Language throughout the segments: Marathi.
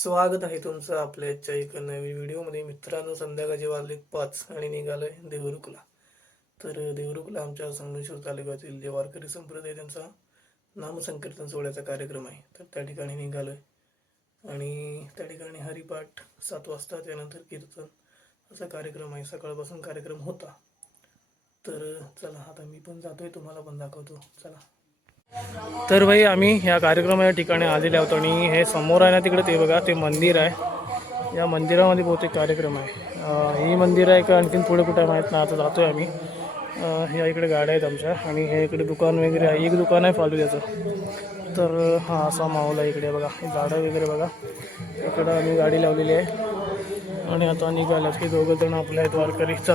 स्वागत आहे तुमचं आपल्या एका नवीन व्हिडिओमध्ये. मित्रांनो संध्याकाळचे वाजले पाच आणि निघालोय देवरुखला. तर देवरुखला आमच्या संगमेश्वर तालुक्यातील जे वारकरी संप्रदाय त्यांचा नामसंकीर्तन सोहळ्याचा कार्यक्रम आहे. तर त्या ठिकाणी निघालोय. आणि त्या ठिकाणी हरिपाठ सात वाजता त्यानंतर कीर्तन असा कार्यक्रम आहे. सकाळपासून कार्यक्रम होता. तर चला आता मी पण जातोय तुम्हाला पण दाखवतो. चला. तर भाई आम्ही ह्या कार्यक्रमाच्या ठिकाणी आलेले आहोत आणि हे समोर आहे ना तिकडे ते बघा ते मंदिर आहे. या मंदिरामध्ये बहुतेक कार्यक्रम आहे. हे ही मंदिर आहे का आणखीन पुढे कुठे माहीत नाही आता जातोय आम्ही. ह्या इकडे गाड्या आहेत आमच्या आणि हे इकडे दुकान वगैरे आहे. एक दुकान आहे फालुद्याचं तर हा असा माहोल आहे इकडे बघा. झाडं वगैरे बघा. इकडं आम्ही गाडी लावलेली आहे. आणि आता निघाल्यात की दोघं जण आपले आहेत वारकरी. चल.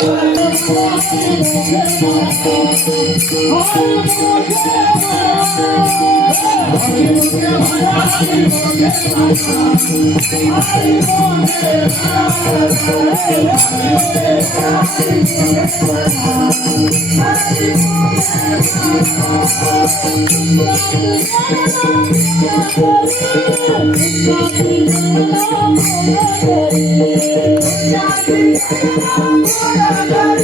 Thank. I'm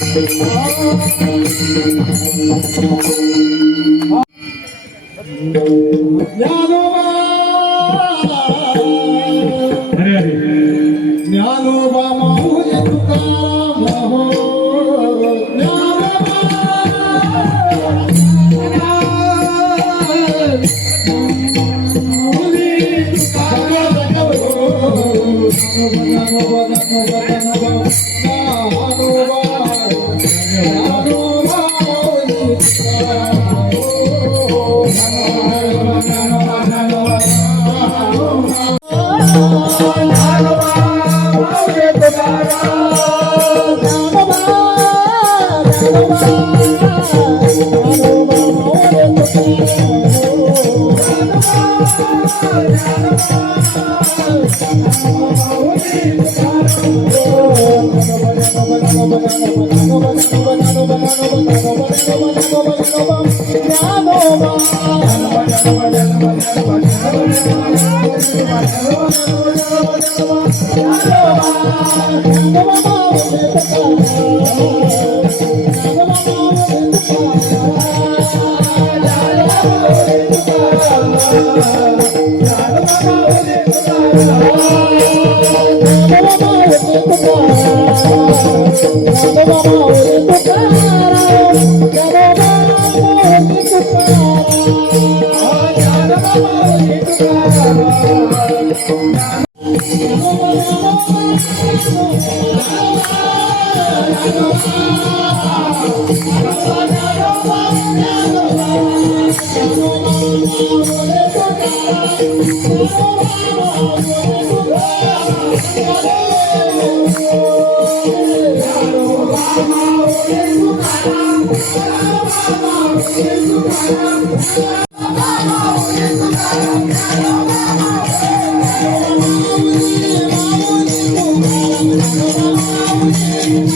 Thank you. Thank you.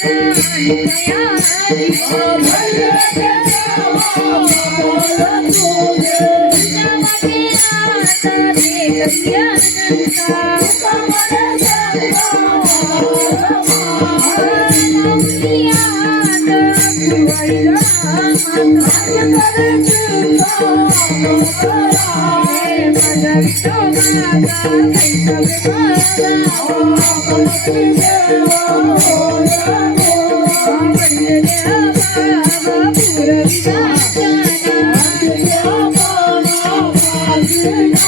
Oh,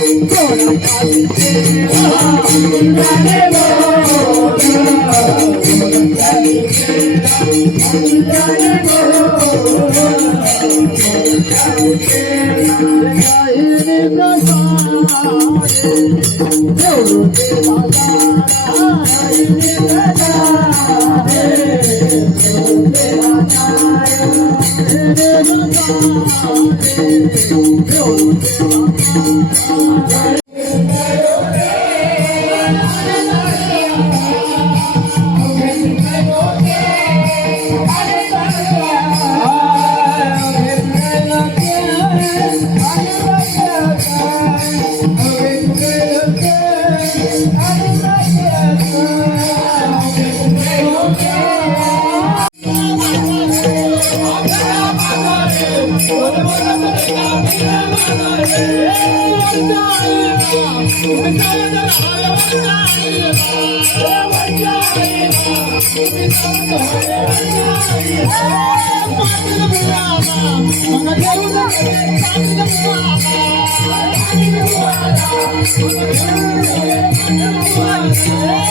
Oh,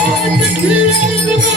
I'm Thank you.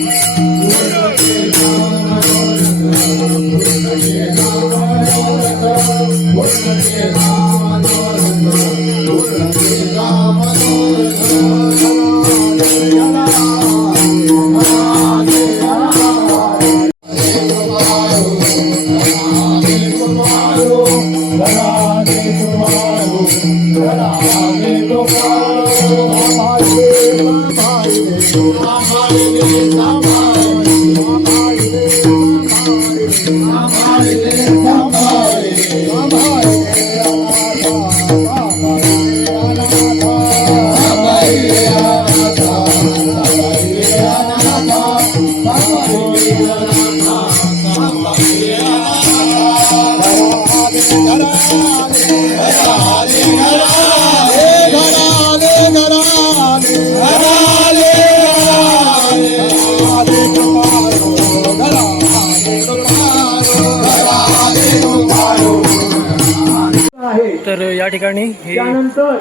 तर या ठिकाणी त्यानंतर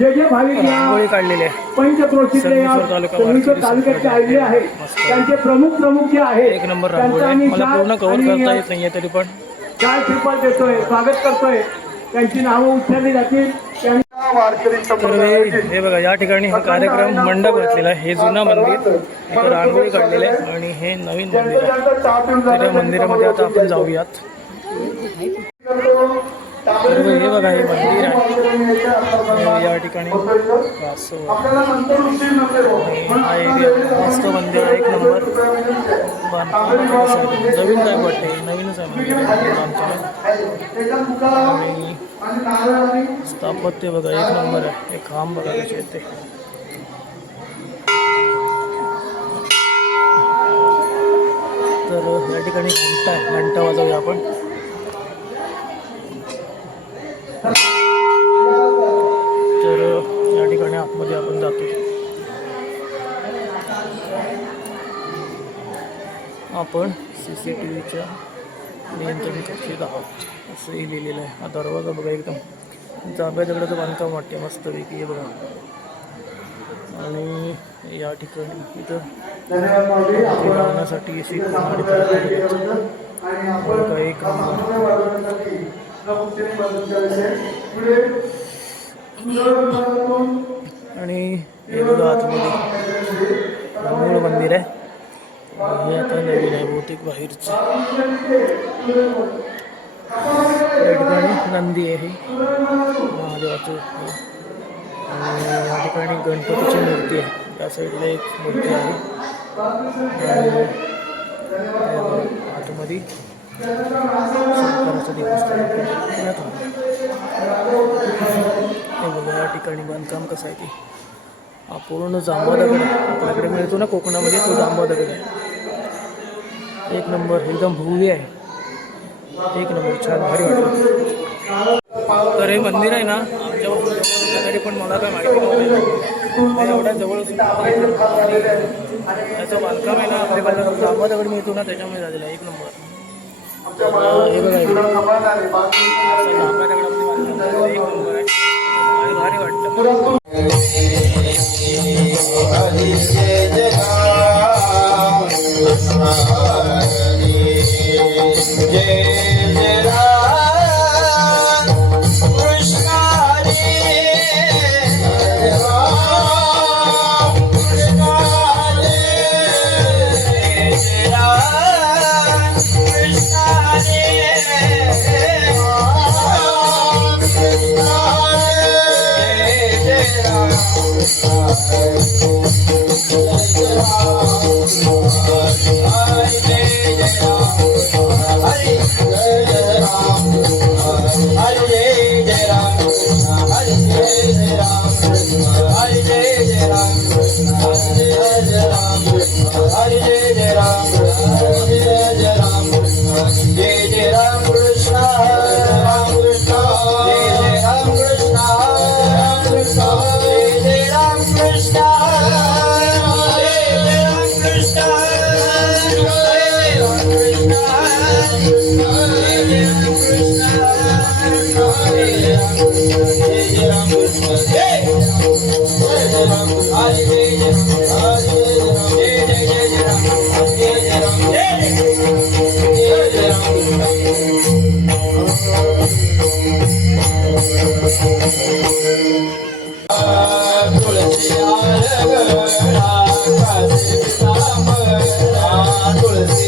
जे जे भाविक या काढलेली आहे. पंचक्रोशीतले या संगमेश्वर तालुका संगमेश्वर वारकरी तालुक्याचे संप्रदाय आलेले आहेत. त्यांचे प्रमुख प्रमुख जे आहेत एक नंबर त्यांचा आम्ही मला चार पूर्ण कव्हर आणि करता येत नाहीये तरी पण. चार ट्रिपल देतोय स्वागत करतोय. त्यांची नावं उच्चारली जातील. त्यांनी हे बघा या ठिकाणी हा कार्यक्रम मंडप घातलेला आहे. हे जुनं मंदिर. इथं रांगोळी काढलेली आहे. आणि हे नवीन मंदिर आहे. मंदिरामध्ये आता आपण जाऊयात. हे बघा हे मंदिर आहे. या ठिकाणी असं हा एरिया मस्त मंदिर आहे एक नंबर. बांधकाम नवीन काय वाटते नवीनच आहे आणि स्थापत्य बघा एक नंबर आहे. एक खांब बघा कसे आहेत ते तर या ठिकाणी घंटा आहे. घंटा वाजवूया आपण. आपण सी सी टी व्हीच्या नियंत्रण कक्षेत आहोत. असंही लिहिलेलं आहे. हा दरवाजा बघा एकदम. जांभ्या दगडाचं बांधकाम वाटते मस्तपैकी हे बघा. आणि या ठिकाणी इथं ते लावण्यासाठी अशी तयार केलेली आहे. बघा एक नंबर आणि हे बघा आतमध्ये मूळ मंदिर आहे हे आता नवीन आहे बहुतेक बाहेरचं या ठिकाणी नंदी आहे हे महादेवाचं हे. आणि या ठिकाणी गणपतीची मूर्ती आहे. त्या साईडला एक मूर्ती आहे. आणि आतमध्ये हे बघा या ठिकाणी बांधकाम कसं आहे ते. हा पूर्ण जांभा दगड आपल्याकडे मिळतो ना कोकणामध्ये तो जांभा दगड आहे. एक नंबर एकदम भव्य आहे. एक नंबर छान भारी वाटलं. तर हे मंदिर आहे ना जवळ होतं पण मला काय माहिती नव्हतं एवढ्या जवळ त्याचं बांधकाम आहे ना आपल्या जांभा दगड मिळतो ना त्याच्यामुळे झालेलं आहे. एक नंबर. हे बघा एक नंबर आहे. आणि भारी वाटतं. Música